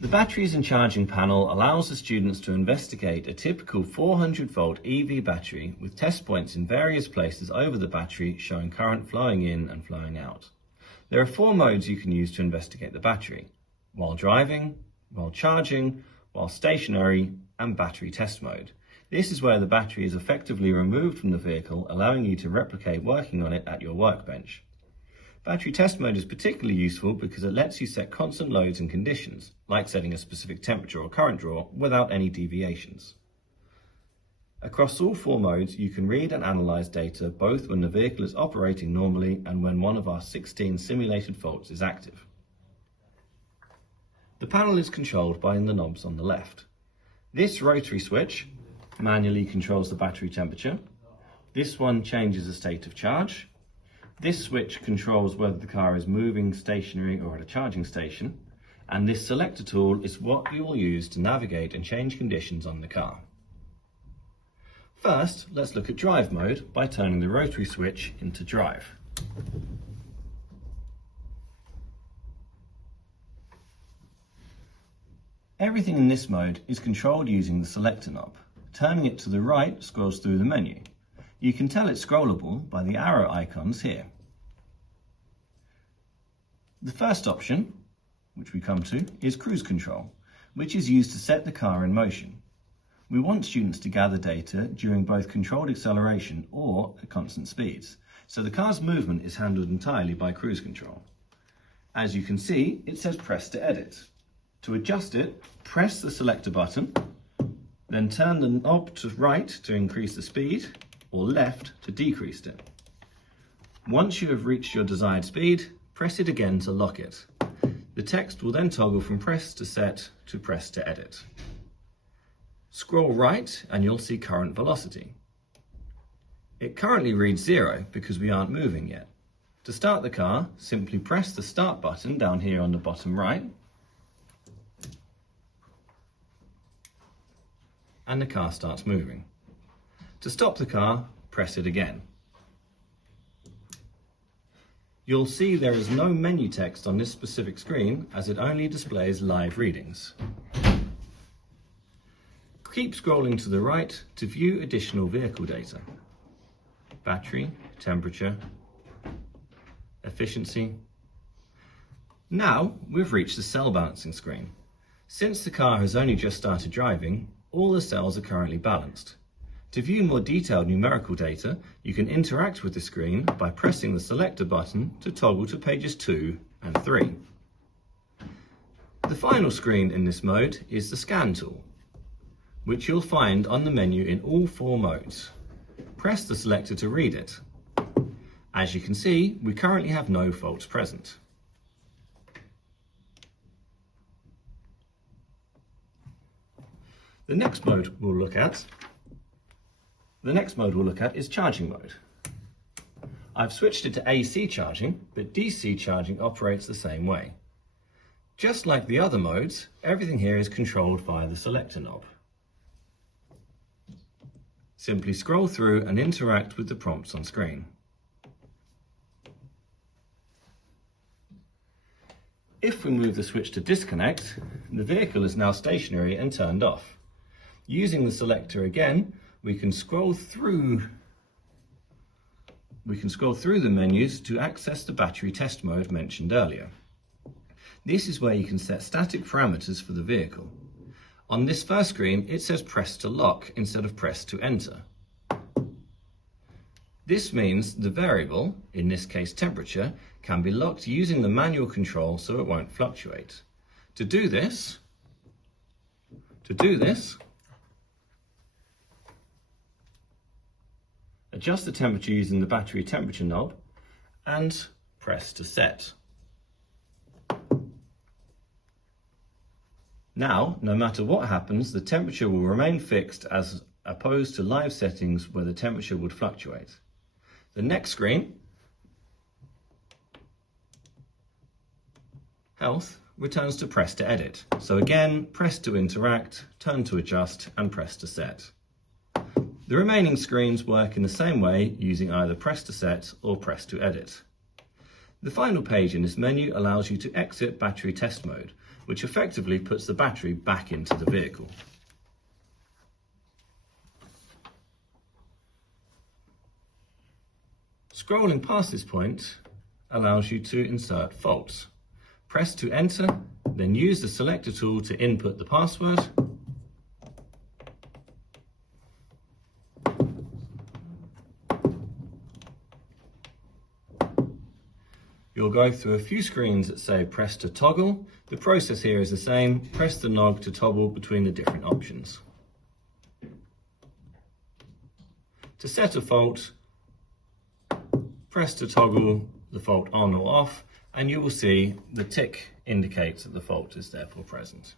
The batteries and charging panel allows the students to investigate a typical 400-volt EV battery with test points in various places over the battery showing current flowing in and flowing out. There are 4 modes you can use to investigate the battery: while driving, while charging, while stationary, and battery test mode. This is where the battery is effectively removed from the vehicle, allowing you to replicate working on it at your workbench. Battery test mode is particularly useful because it lets you set constant loads and conditions, like setting a specific temperature or current draw, without any deviations. Across all 4 modes, you can read and analyse data both when the vehicle is operating normally and when one of our 16 simulated faults is active. The panel is controlled by the knobs on the left. This rotary switch manually controls the battery temperature. This one changes the state of charge. This switch controls whether the car is moving, stationary, or at a charging station. And this selector tool is what you will use to navigate and change conditions on the car. First, let's look at drive mode by turning the rotary switch into drive. Everything in this mode is controlled using the selector knob. Turning it to the right scrolls through the menu. You can tell it's scrollable by the arrow icons here. The first option, which we come to, is cruise control, which is used to set the car in motion. We want students to gather data during both controlled acceleration or at constant speeds, so the car's movement is handled entirely by cruise control. As you can see, it says press to edit. To adjust it, press the selector button, then turn the knob to right to increase the speed, or left to decrease it. Once you have reached your desired speed, press it again to lock it. The text will then toggle from press to set to press to edit. Scroll right and you'll see current velocity. It currently reads 0 because we aren't moving yet. To start the car, simply press the start button down here on the bottom right, and the car starts moving. To stop the car, press it again. You'll see there is no menu text on this specific screen as it only displays live readings. Keep scrolling to the right to view additional vehicle data. Battery, temperature, efficiency. Now we've reached the cell balancing screen. Since the car has only just started driving, all the cells are currently balanced. To view more detailed numerical data, you can interact with the screen by pressing the selector button to toggle to pages 2 and 3. The final screen in this mode is the scan tool, which you'll find on the menu in all 4 modes. Press the selector to read it. As you can see, we currently have no faults present. The next mode we'll look at is charging mode. I've switched it to AC charging, but DC charging operates the same way. Just like the other modes, everything here is controlled via the selector knob. Simply scroll through and interact with the prompts on screen. If we move the switch to disconnect, the vehicle is now stationary and turned off. Using the selector again, we can scroll through the menus to access the battery test mode mentioned earlier. This is where you can set static parameters for the vehicle. On this first screen, it says press to lock instead of press to enter. This means the variable, in this case temperature, can be locked using the manual control so it won't fluctuate. To do this, adjust the temperature using the battery temperature knob and press to set. Now, no matter what happens, the temperature will remain fixed as opposed to live settings where the temperature would fluctuate. The next screen, Health, returns to press to edit. So again, press to interact, turn to adjust, and press to set. The remaining screens work in the same way using either press to set or press to edit. The final page in this menu allows you to exit battery test mode, which effectively puts the battery back into the vehicle. Scrolling past this point allows you to insert faults. Press to enter, then use the selector tool to input the password. You'll go through a few screens that say press to toggle. The process here is the same. Press the nog to toggle between the different options. To set a fault, press to toggle the fault on or off, and you will see the tick indicates that the fault is therefore present.